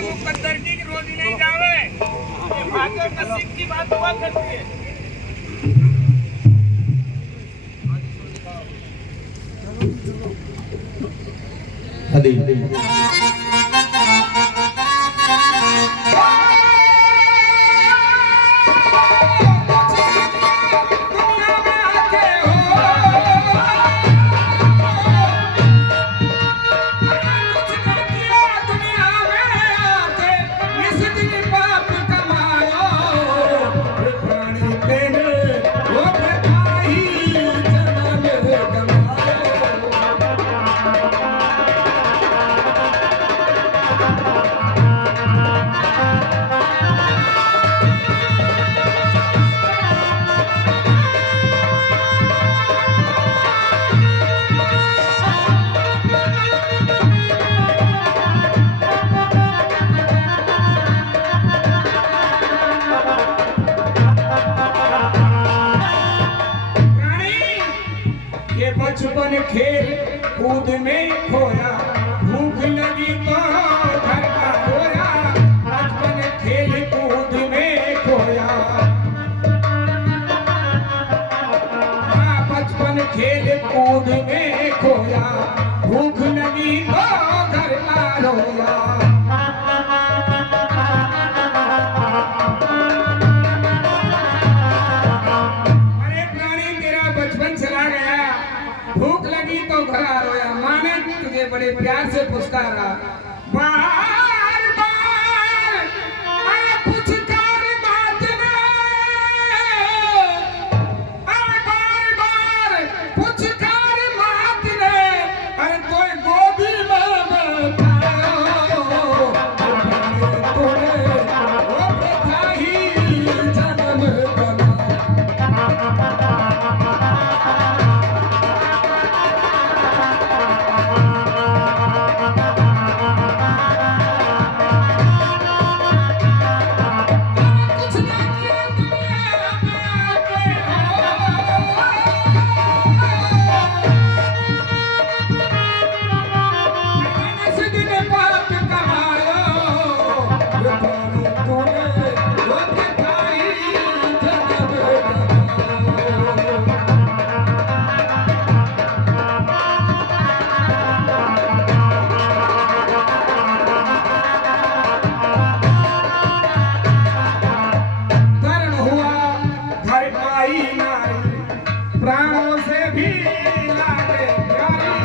मुकद्दर की रोजी नहीं जावे, ये भाग्य नसीब की बात हुआ करती है। हली बचपन खेल कूद में खोया, भूख लगी तो घर का रोया। बचपन खेल कूद में खोया, बचपन खेल कूद में खोया, भूख लगी तो घर का रोया। अरे प्राणी तेरा बचपन चला गया, भूख लगी तो घरा रोया। माँ ने तुझे बड़े प्यार से पुचकारा, बार बार पुचकार बात ने, बार बार पुचकार बात ने, अरे कोई गोदी में बैठायो, तूने वो प्रथा ही जन्म बना। प्राणों से भी लागे प्यारी,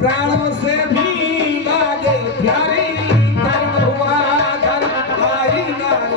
प्राणों से भी लागे प्यारी, धर्म हुआ घर आई नारी।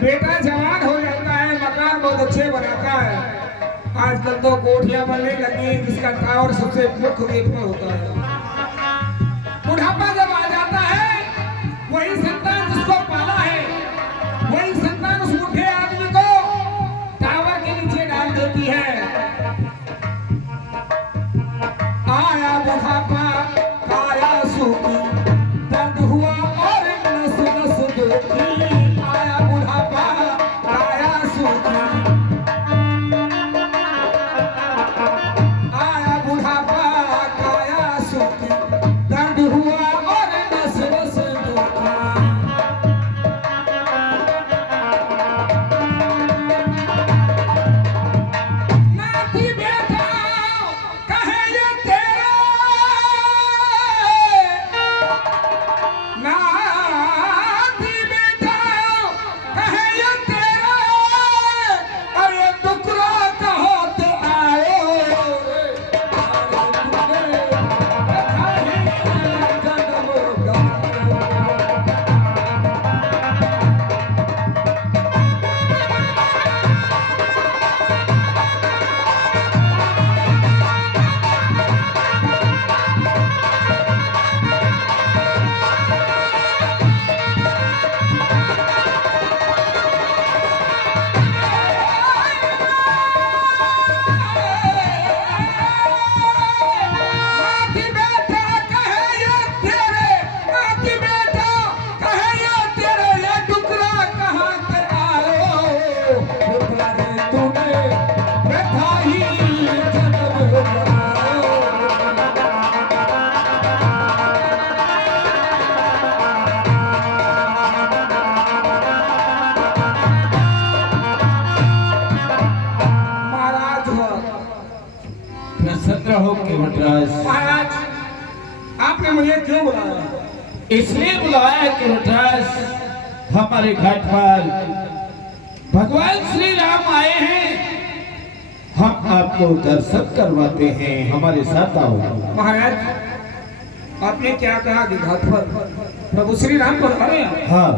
बेटा जवान हो जाता है, मकान बहुत अच्छे बनाता है। आजकल तो कोठियां बनने लगी जिसका टावर सबसे मुख्य गेट में होता है। बुढ़ापा जब आ जाता है, वही संतान जिसको पाला है, वही संतान उस बूढ़े आदमी को टावर के नीचे डाल देती है। आया बुढ़ापा काया सूखी, दर्द हुआ और नस नस दुखी। आया बुढ़ापा काया सूखी, प्रसन्न रहो केवटराज। महाराज आपने मुझे क्यों बुलाया? इसलिए बुलाया केवटराज, हमारे घाट पर भगवान श्री राम आए हैं, हम आपको दर्शन करवाते हैं, हमारे साथ आओ। महाराज आपने क्या कहा कि घाट पर प्रभु श्री राम को आ रहे हैं? हाँ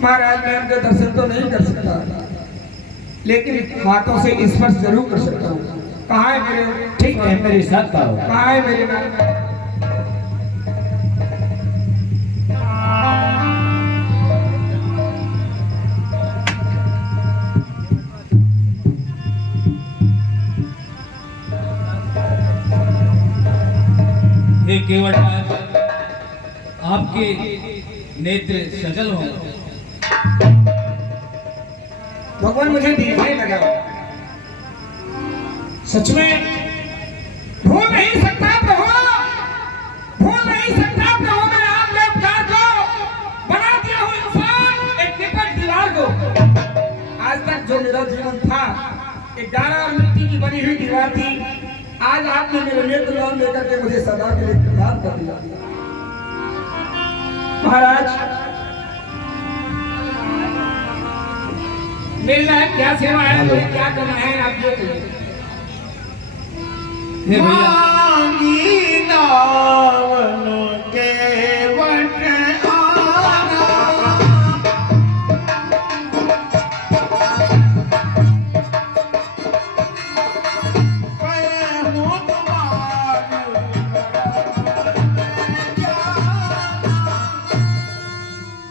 महाराज मैं उनके दर्शन तो नहीं कर सकता, लेकिन हाथों से स्पर्श जरूर कर सकता हूँ। कहाँ है मेरे? ठीक है, मेरे साथ आओ। कहाँ है मेरे नाम? हे केवटराज, आपके नेत्र सजल हों। भगवान मुझे देखने लगा, सच में भूल नहीं सकता प्रभु, भूल नहीं सकता प्रभु। मैं आपके उपकार को बना दिया हूँ इंसान, एक निकट दीवार को। आज तक जो मेरा जीवन था एक गारा और मिट्टी की बनी हुई दीवार थी, आज आपने मेरे नेत्र लोन लेकर के मुझे सदा के लिए प्रदान कर दिया। महाराज मेरी लायक क्या सेवा है, मुझे क्या करना है, आप ये कहिए। हे भैया,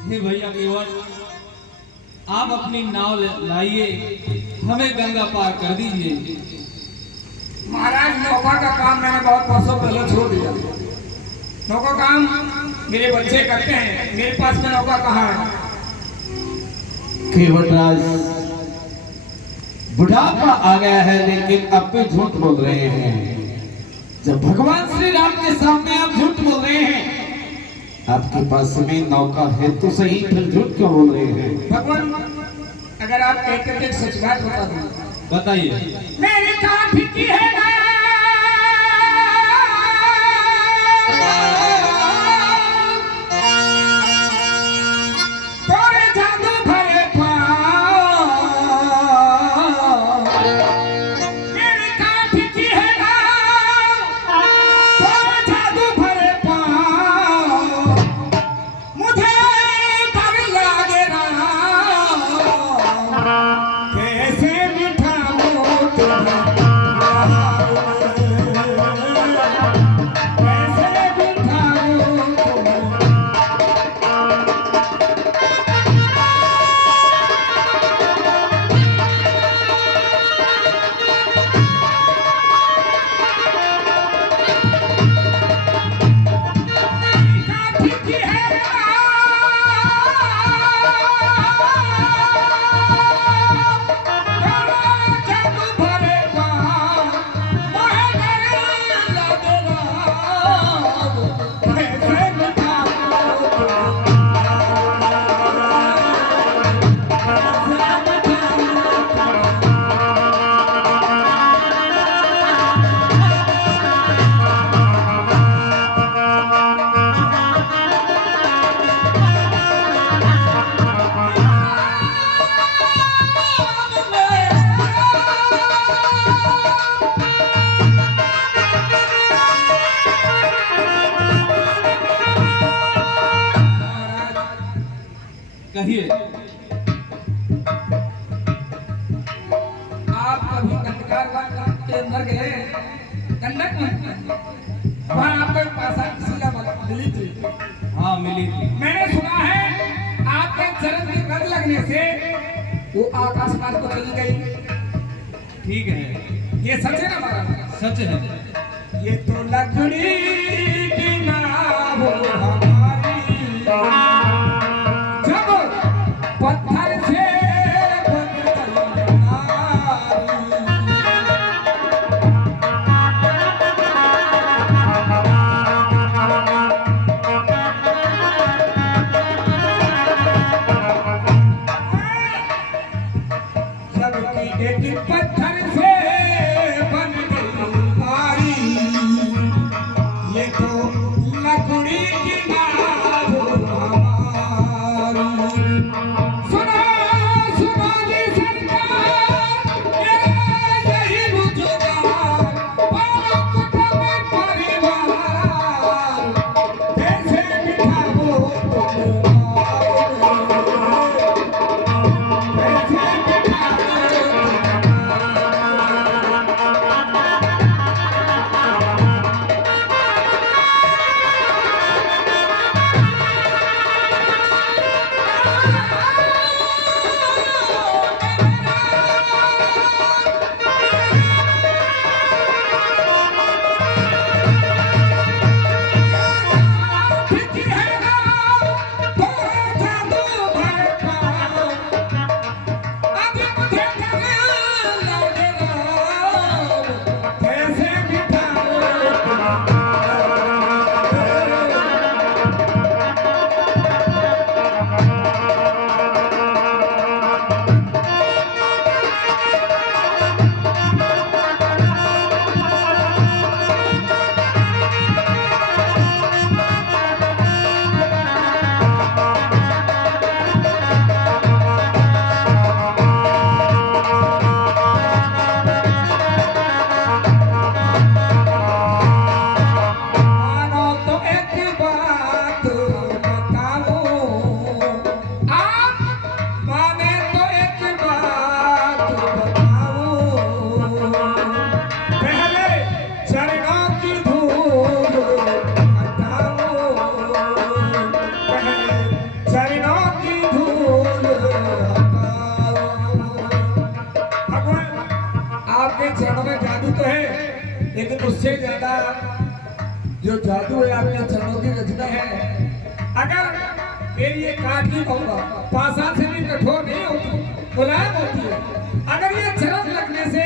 हे भैया केवट, आप अपनी नाव लाइए, हमें गंगा पार कर दीजिए। महाराज नौका का काम मैंने बहुत वर्षों पहले छोड़ दिया। नौका काम मेरे बच्चे करते हैं, मेरे पास में नौका कहाँ है? केवटराज, बुढ़ापा आ गया है, लेकिन अब भी झूठ बोल रहे हैं। जब भगवान श्री राम के सामने आप झूठ बोल रहे हैं, आपके पास में नौका है तो सही, फिर झूठ क्यों बोल रहे हैं? भगवान अगर आप कहते थे सच बात बता दो। बताइए। मेरी काठ की है ना तोरे जादू भरे पाँव, मेरी काठ की है ना तोरे जादू भरे पाँव, मुझे डर लागे राम, कैसे बिठाऊं तुम्हें, कैसे बिठाऊं तुम्हें। कहिए। आप कभी कंडकार के अंदर गए? कंडक में वहाँ आपको एक पासा की शिला मिली थी। हाँ, मिली थी। मैंने सुना है आपके चरण की रग लगने से वो आकाश मार्ग को चली गई। ठीक है, ये सच है ना महाराज? सच है। ये तो लकड़ी की नाव हमारी, जब पत्थर से बन गई नारी। जब की एक पत्थर से बन पहाड़ों में जादू तो है, लेकिन उससे ज्यादा जो जादू है आपके चरणों की रचना है। अगर मेरी ये काट की कहूँगा, पाषाण से भी कठोर नहीं होती, मुलायम होती है। अगर ये चरण लगने से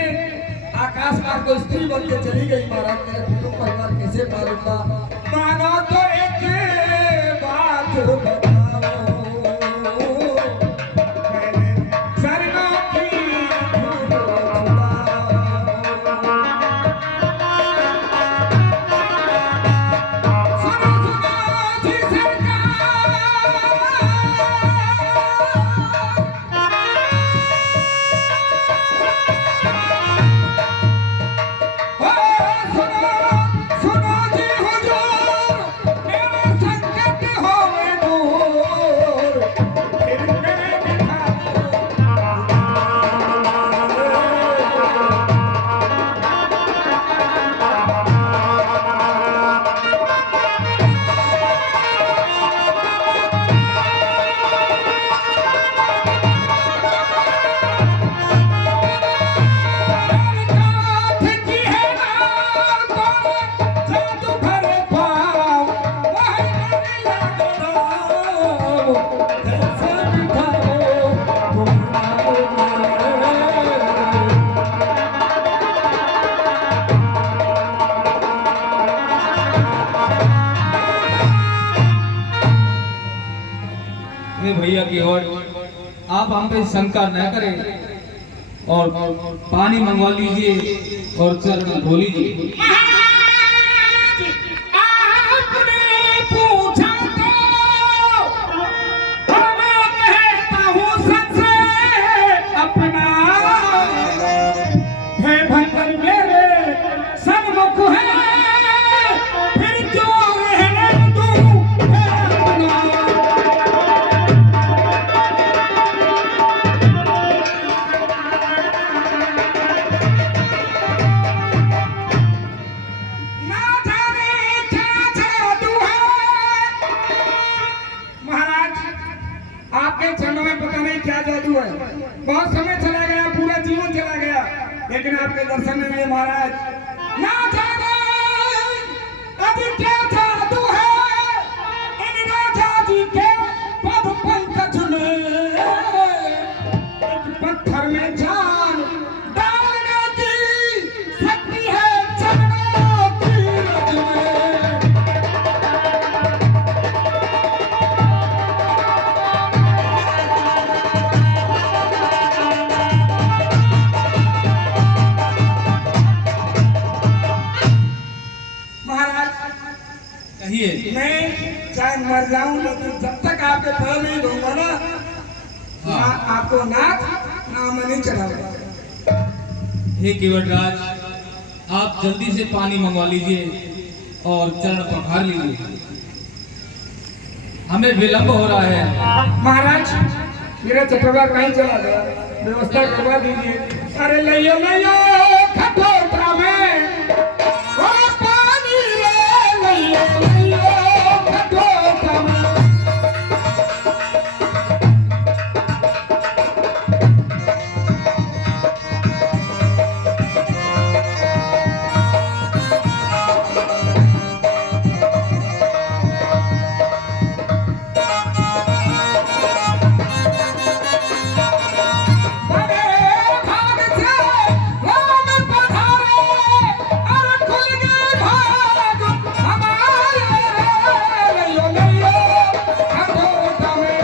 आकाश मार्ग को स्त्री बन के चली गई, महाराज मेरे कुटुंब परिवार कैसे पालूंगा? मानो तो एक बात बताओ, मेरे चरणों की धूल छुड़ाओ। सुनो सुनो जी सरकार, ओ सुनो सुनो जी हुजूर, मेरे संकट होवे दूर, फिर मैं दिखाऊं। जादू भरे पाँव वही मेरे लागो, कैसे दिखाओ तुम्हारे। हे भैया की ओर आप हम पे शंका न करें और पानी मंगवा लीजिए और चरण धो लीजिए। आपने पूछा तो मैं कहता हूँ सबसे अपना, है भंगर मेरे सन्मुख है, फिर क्यों रहने दूं है अपना। ना जाने क्या जादू है, महाराज आपके चरणों में पता नहीं क्या जादू है। बहुत समय चला गया, पूरा जीवन चला गया, लेकिन आपके दर्शन में नहीं महाराज। ना जाने अभी क्या जादू है इन राजा जी के पद पंकज में, एक पत्थर में जान डालने की शक्ति है चरणों की रज में। महाराज कहिए। मैं चाहे मर जाऊं, लेकिन जब तक आपके पैर नहीं धोऊंगा ना, ना आपको नाथ ना मनी चढ़ाऊंगा। हे केवटराज, आप जल्दी से पानी मंगवा लीजिए और चरण पखार लीजिए, हमें विलंब हो रहा है। महाराज मेरा चटोरा कहीं चला गया, व्यवस्था करवा दीजिए। अरे लइयो लइयो खटोटा में ओ पानी रे, लइयो लइयो खटोटा में। बड़े भाग से राम पधारे, अरे खुल गए भाग हमारे, लइयो लइयो खटोटा में।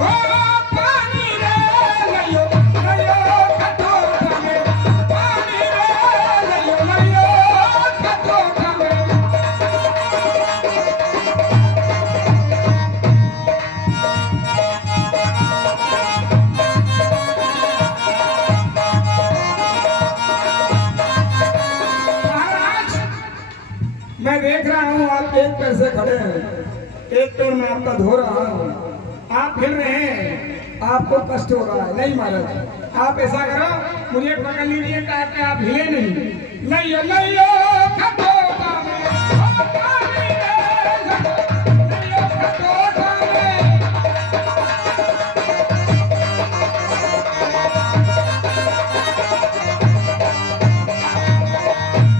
ओ पानी रे, लइयो लइयो खटोटा में, पानी रे, लइयो लइयो खटोटा में। महाराज मैं देख रहा हूँ आप एक पैर से खड़े हैं, एक पैर में आपका धो रहा हूँ, आप हिल रहे हैं, आपको कष्ट हो रहा है। नहीं महाराज, आप ऐसा करो, मुझे पकड़ लीजिए ताकि आप हिले नहीं। लइयो लइयो खटोटा में, खटोटा में, लइयो खटोटा में।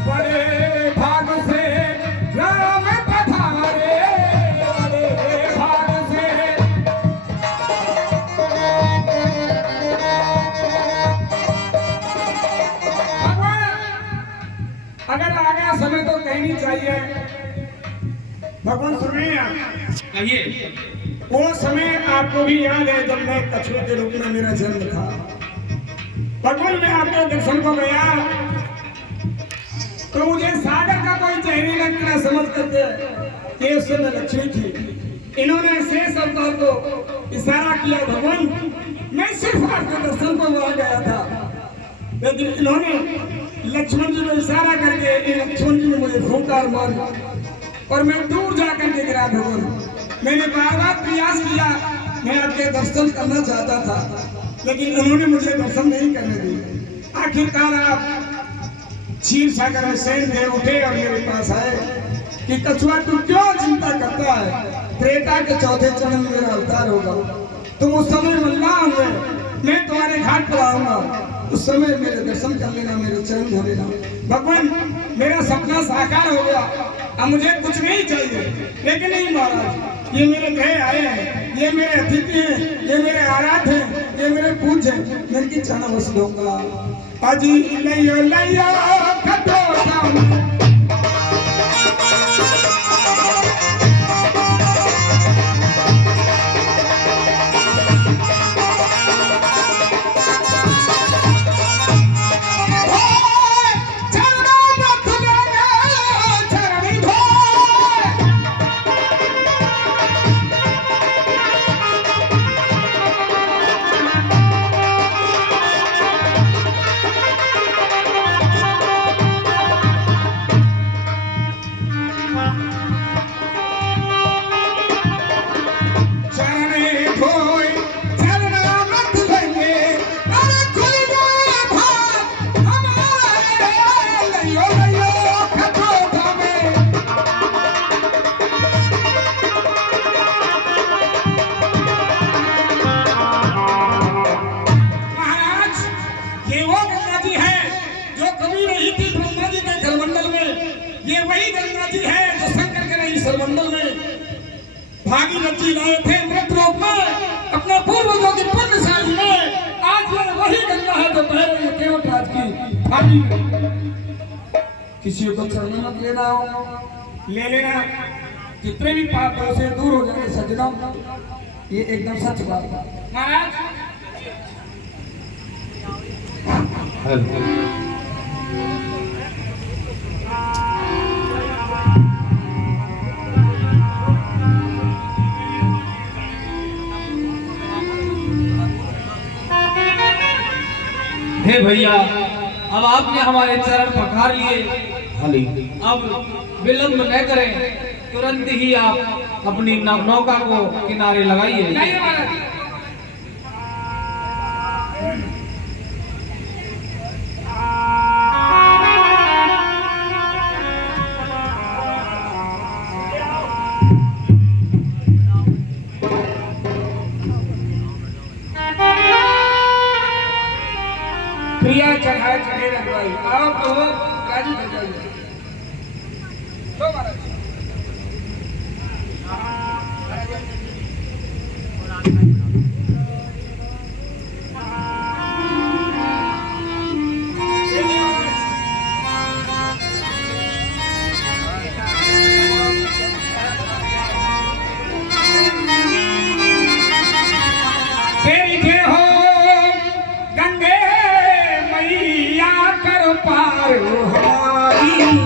बड़े भाग से राम पधारे, बड़े भाग से। अगर आ गया समय तो कहनी चाहिए। भगवान सुनिए, कहिए। वो समय आपको भी याद है जब मैं कछुए के रूप में मेरा जन्म था। भगवान मैं आपके दर्शन को गया तो मुझे सागर का कोई जहरीला कीड़ा समझ करके ये उस समय लक्ष्मी थी। इन्होंने शेष अवतार को इशारा किया। भगवान मैं सिर्फ आपके दर्शन को वहां गया था, लेकिन इन्होंने लक्ष्मण जी को इशारा करके लक्ष्मण जी ने मुझे फूंकार मारा और मैं दूर जाकर के गिरा। भगवान मैंने बार बार प्रयास किया, मैं आपके दर्शन करना चाहता था, लेकिन उन्होंने मुझे दर्शन नहीं करने दिया। आखिरकार आप क्षीर सागर में सैन थे, उठे और मेरे पास आए कि कछुआ तू क्यों चिंता करता है, त्रेता के चौथे चरण में मेरा अवतार होगा, तुम उस समय मल्ला होंगे, मैं तुम्हारे घाट पर आऊंगा, उस समय मेरे दर्शन कर लेना, मेरे चरण धो लेना। भगवान मेरा सपना साकार हो गया, अब मुझे कुछ नहीं चाहिए। लेकिन नहीं महाराज, ये मेरे घर आए हैं, ये मेरे अतिथि हैं, ये मेरे आराध हैं, ये मेरे पूज्य हैं, मैं इनकी चरण वस दूंगा। अजी लइयो लइयो खटोटा में, भागीरथी लाए थे मृत रूप में अपने पूर्वजों की पुण्यशाली में। आज ये वही गंगा है जो बह रही है केवटराज की भागी में। किसी को चरण मत लेना हो, ले लेना, जितने भी पाप है उसे दूर हो जाए सज्जनों, ये एकदम सच बात है महाराज। हे भैया, अब आपने हमारे चरण पखार लिए, अब विलंब न करें, तुरंत ही आप अपनी नौका को किनारे लगाइए। प्रिया चढ़ाए चढ़े रखवाई, आप लोग राजी हो जाइए। तो महाराज पार हमारी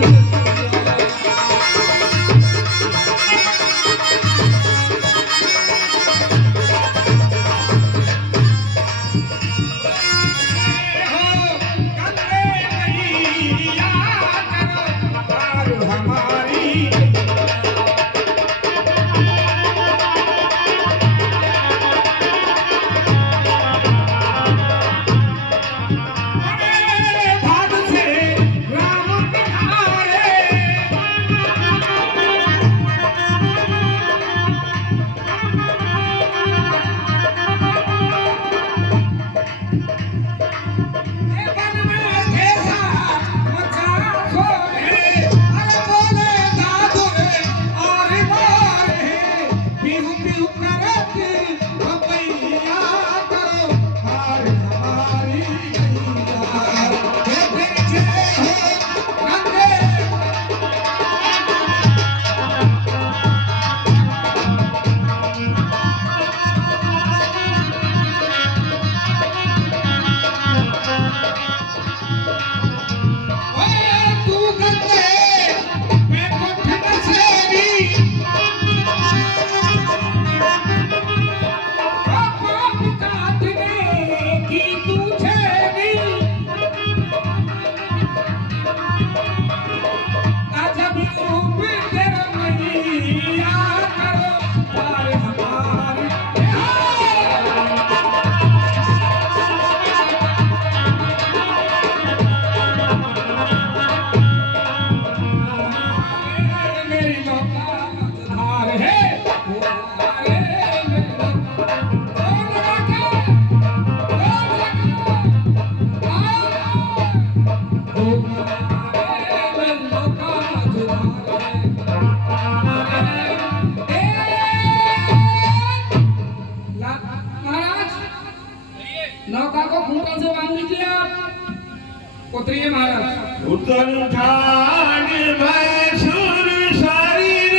खूंटा से बांध लीजिए आप। उतरिए महाराज। उतर ठान भैसुर शरीर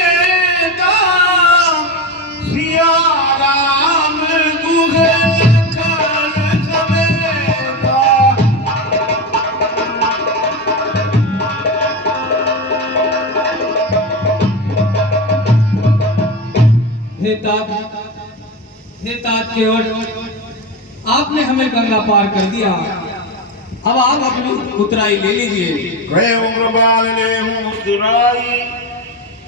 दाम, सिया राम गुगल खान समेता। हे तात केवट, आपने हमें गंगा पार कर दिया, अब आप अपनी उतराई ले लीजिए। गए उग्रबाल ले उतराई,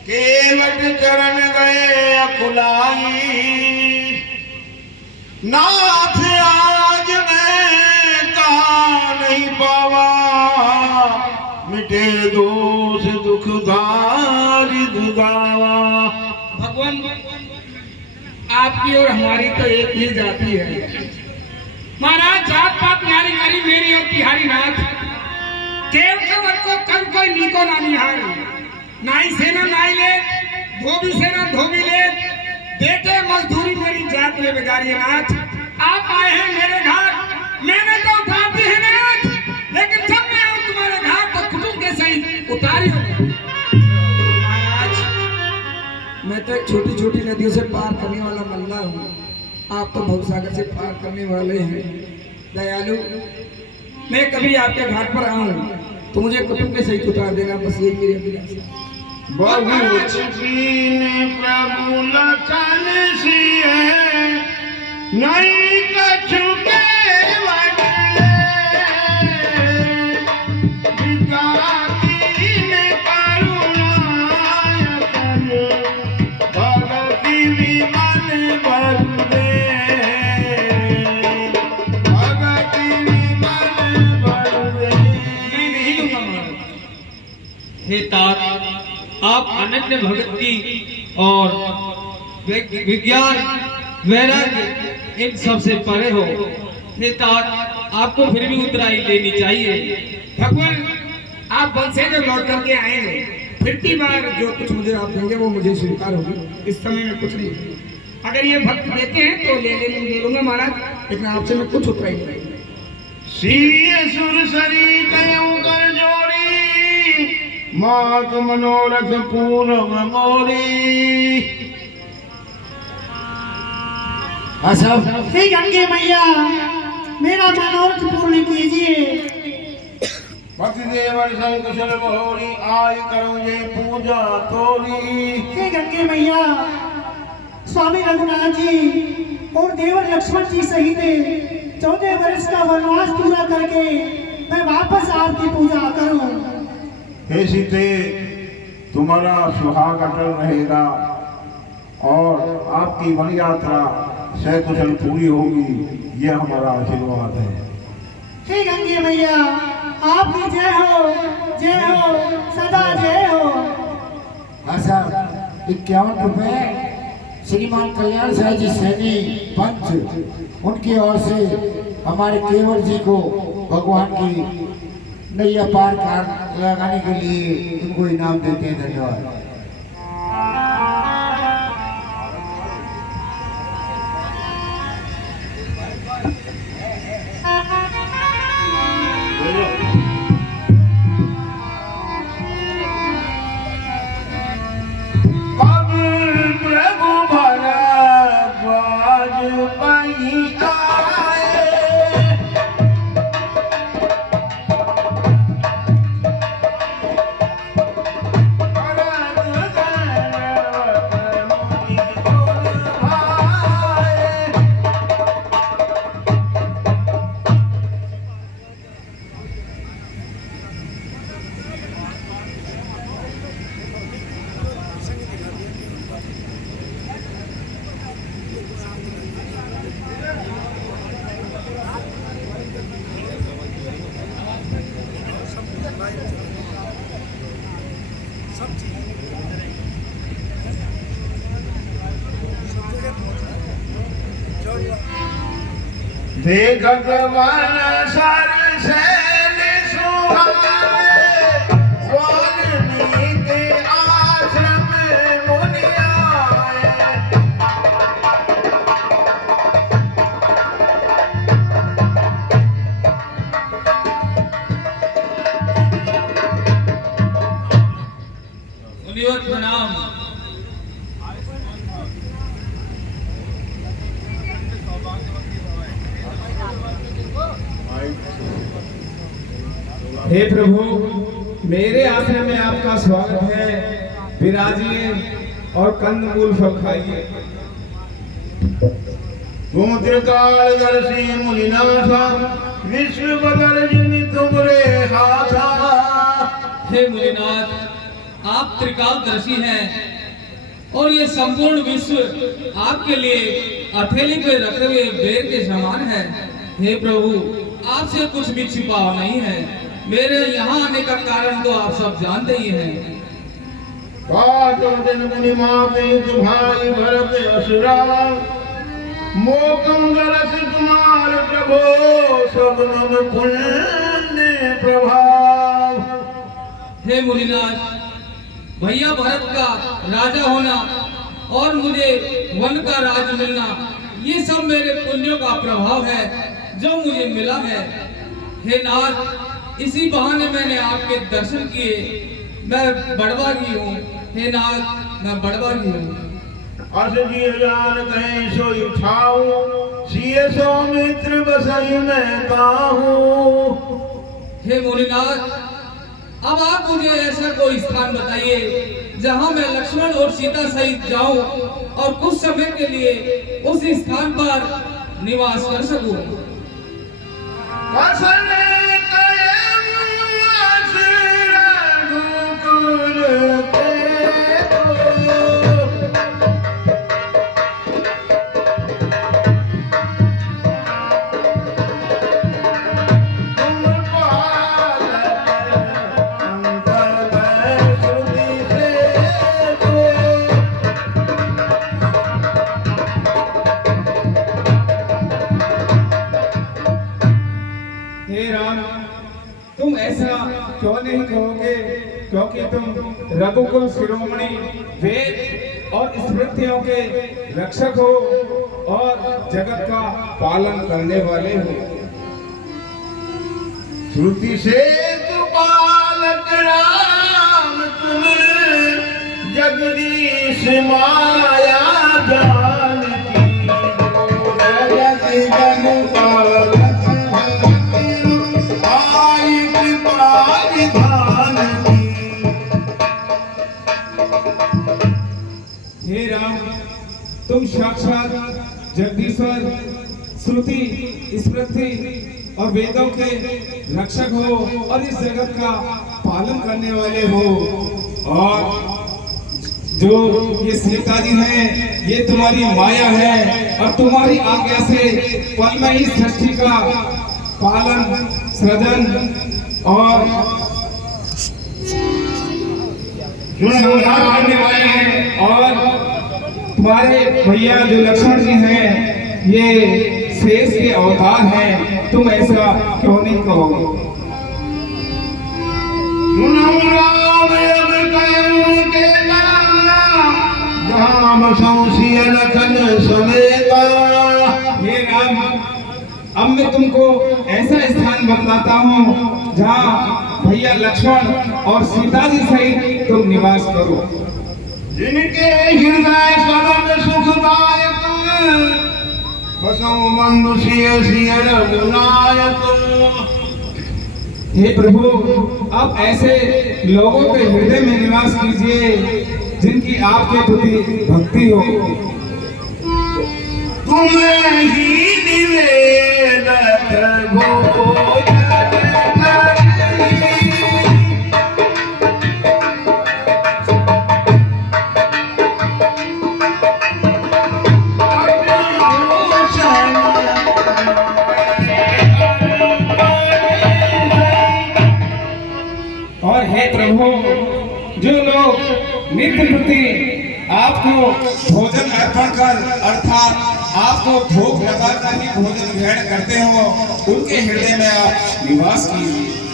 केवट चरण गए अकुलाई। नाथ आज मैं कहा नहीं पावा, मिटे दोष दुख धारि दुगावा। भगवान आपकी और हमारी तो एक ही जाति है महाराज। जात पात न्यारी करी मेरी और तिहारी नाथ। केव केवट को कल कोई नीको ना निहारी। नाई सेना नाई ले, धोबी सेना धोबी ले, देते मजदूरी मेरी जात में बिगाड़ी नाथ। आप आए हैं मेरे घाट, मैंने तो उतार दी है नाथ, लेकिन जब मैं आऊं तुम्हारे घाट तो कुटुंब के सही उतारी हो। मैं तो एक छोटी छोटी नदियों से पार करने वाला मल्ला हूँ, आप तो भवसागर से पार करने वाले हैं। दयालु, मैं कभी आपके घाट पर आऊं तो मुझे कुटुंब के सहित उतार देना, बस यही मेरी अभिलाषा। बहुत कीन प्रभु लखन सिए, नहीं कछु केवट ले। विदाकीन करुणायतन, भगति विमल भरु दे। भगति विमल भरु दे। मैं नहीं लूंगा महाराज। हे तात, आप अनन्य भक्ति और विज्ञान वैराग्य इन सब से परे हो। हे तात, आपको फिर भी उतराई लेनी चाहिए। भगवान आप वन से जो लौट करके आए हैं, फिरती बार जो कुछ मुझे आप देंगे वो मुझे स्वीकार होगी। इस समय में कुछ नहीं, अगर ये भक्त देते हैं तो ले लूंगा महाराज, लेकिन आपसे मैं कुछ उतराई नहीं। सीय सुरसरी कयूं कर जोड़ी, मात मनोरथ पूर्ण मोरी। हे गंगे मैया, मेरा मनोरथ पूर्ण कीजिए। भक्ति देवर संग कुशल बहोरी, आई करो ये पूजा तोरी। हे गंगे मैया, स्वामी रघुनाथ जी और देवर लक्ष्मण जी सहित 14 वर्ष का वनवास पूरा करके मैं वापस आपकी पूजा करूं। हे सीते, तुम्हारा सुहाग अटल रहेगा और आपकी वन यात्रा सकुशल पूरी होगी, यह हमारा आशीर्वाद है। हे गंगे मैया, आपकी जय हो, सदा जय हो। हाँ साहब, 51 रुपए श्रीमान कल्याण साहब जी सैनी पंच, उनकी ओर से हमारे केवल जी को भगवान की नैया पार लगाने के लिए उनको इनाम देते हैं। धन्यवाद। देखत वन सर सैल सुहाए, वाल्मीकि आश्रम मुनि आए। हे प्रभु, मेरे आश्रम में आपका स्वागत है। विराजिए और कंदमूल फल खाइए। तुम त्रिकालदर्शी मुनिनाथा, विश्व बदल जिन तुमरे हाथा। हे मुनिनाथ, आप त्रिकालदर्शी हैं और ये संपूर्ण विश्व आपके लिए हथेली पे रखे हुए बेर के समान है। हे प्रभु, आपसे कुछ भी छिपा नहीं है। मेरे यहाँ आने का कारण तो आप सब जानते ही हैं। दिन मुनि माते भाई भरत असुरा, मोकम गरस कुमार प्रभो, सब मम पुण्य प्रभाव। हे मुनिनाथ, भैया भरत का राजा होना और मुझे वन का राज मिलना, ये सब मेरे पुण्यों का प्रभाव है जो मुझे मिला है। हे नाथ, इसी बहाने मैंने आपके दर्शन किए। मैं बड़भागी हूँ। हे नाथ, मैं बड़भागी हूँ। अस जी जान कहीं सोई उठाऊ, सिए सौमित्र बसई मैं काहूँ। हे मुनिनाथ, अब आप मुझे ऐसा कोई स्थान बताइए जहां मैं लक्ष्मण और सीता सहित जाऊं और कुछ समय के लिए उस स्थान पर निवास कर सकूं। हे राम, तुम ऐसा क्यों नहीं कहोगे? क्योंकि तुम रघुकुल शिरोमणि, वेद और स्मृतियों के रक्षक हो और जगत का पालन करने वाले हो। श्रुति से तु पालक राम तुम, जगदीश माया जानकी। जगत जग पालक आई कृपा निधान की। हे राम, तुम साक्षात जगदीश्वर, श्रुति, स्मृति और वेदों के रक्षक हो और इस जगत का पालन करने वाले हो। और जो ये सीता जी हैं, ये तुम्हारी माया है और तुम्हारी आज्ञा से पल में ही सृष्टि का पालन, सृजन और संहार करने वाले हैं। और तुम्हारे भैया जो लक्ष्मण जी हैं, ये शेष के अवतार हैं। तुम ऐसा क्यों नहीं कहोगे? हे राम, अब मैं तुमको ऐसा स्थान बतलाता हूँ जहाँ भैया लक्ष्मण और सीता जी सहित तुम निवास करो। जिनके हृदय सरल सुखदायक, बसो बंधु सिय सिय रघुनायक। हे प्रभु, आप ऐसे लोगों के हृदय में निवास कीजिए जिनकी आपके प्रति भक्ति हो। तुम्हें ही निवेदत भोजन और हे प्रभु, जो लोग नित्य प्रति आपको भोजन अर्पण कर अर्थात आपको भोग लगाकर ही भोजन ग्रहण करते हो, उनके हृदय में आप निवास कीजिए।